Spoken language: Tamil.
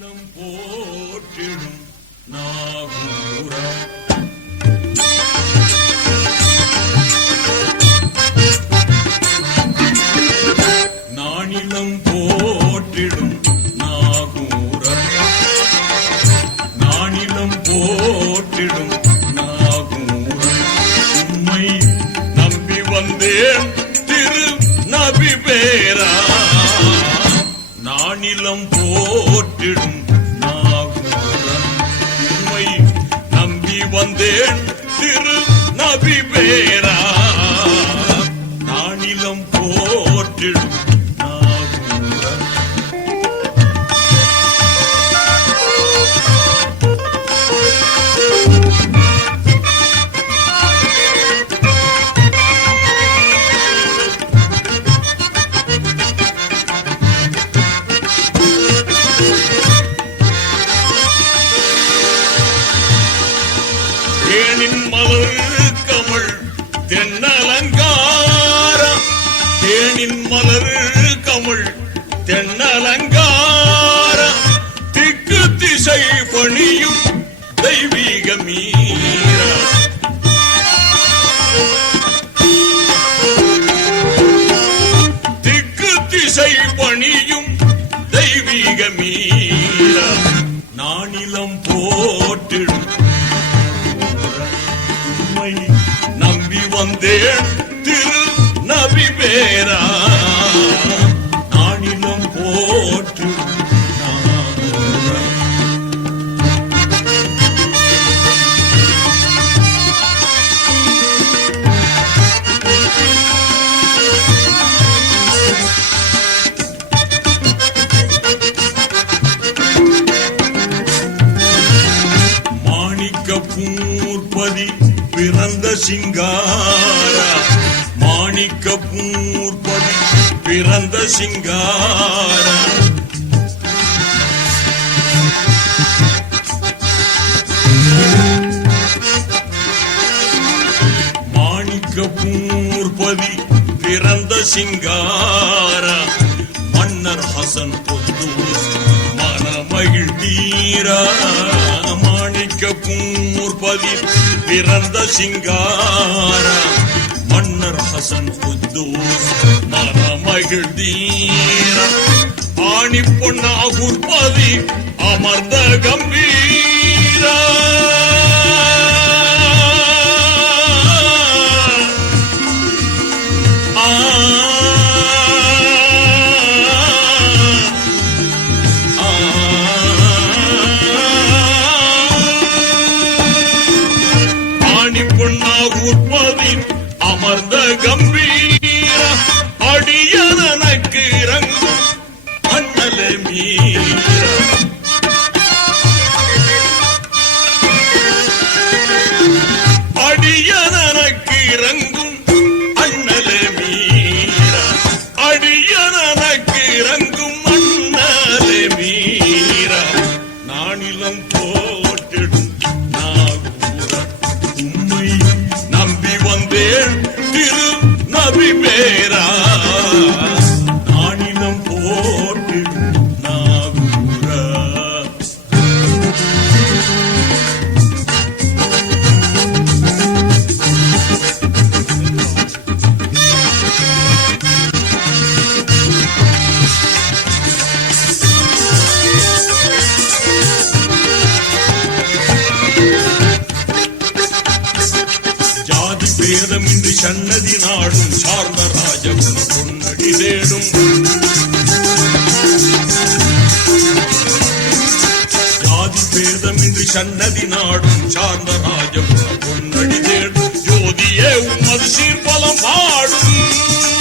நானிலம் போற்றிடும் நாகூரா நானிலம் போற்றிடும் நாகூரா. நானிலம் போற்றிடும் நாகூரா. உண்மை நம்பி வந்தேன் திரு நபி பேரா. மாநிலம் போற்றிடும் நாகூரா உம்மை நம்பி வந்தேன். தேனின் மலர் கமழ் தென்னலங்காரம். தேனின் மலர் கமழ் தென்னலங்காரம். திக்கு திசை பணியும் தெய்வீக மீரா திக்கு திசை பணியும் தெய்வீக மீரா வந்தேன் திரு நபி பேரா. நானிலும் போற்று மாணிக்க பூர்பதி சிங்காரா? மாணிக்க பூர்படி பிறந்த சிங்காரா? மாணிக்க பூர்பதி பிறந்த சிங்காரா? மன்னர் ஹசன் பொத்தூர் மனமகிழ் தீரா மாணிக்க பூர்பதி பிறந்த சிங்கார? மன்னர் ஹசன் புத்தூர் மனமகிழ் தீரா ஆணி பொன்னாகூர் பதி அமர்ந்த கம்பீரா? ஆ பேதமின்றி சன்னதி நாடும். சார்ந்த ராஜகுண பொன்னடி தேடும். ஜாதி பேதமின்றி சன்னதி நாடும். சார்ந்த ராஜகுண பொன்னடி தேடும். ஜோதியே உமது சீர்பலம் பாடும்.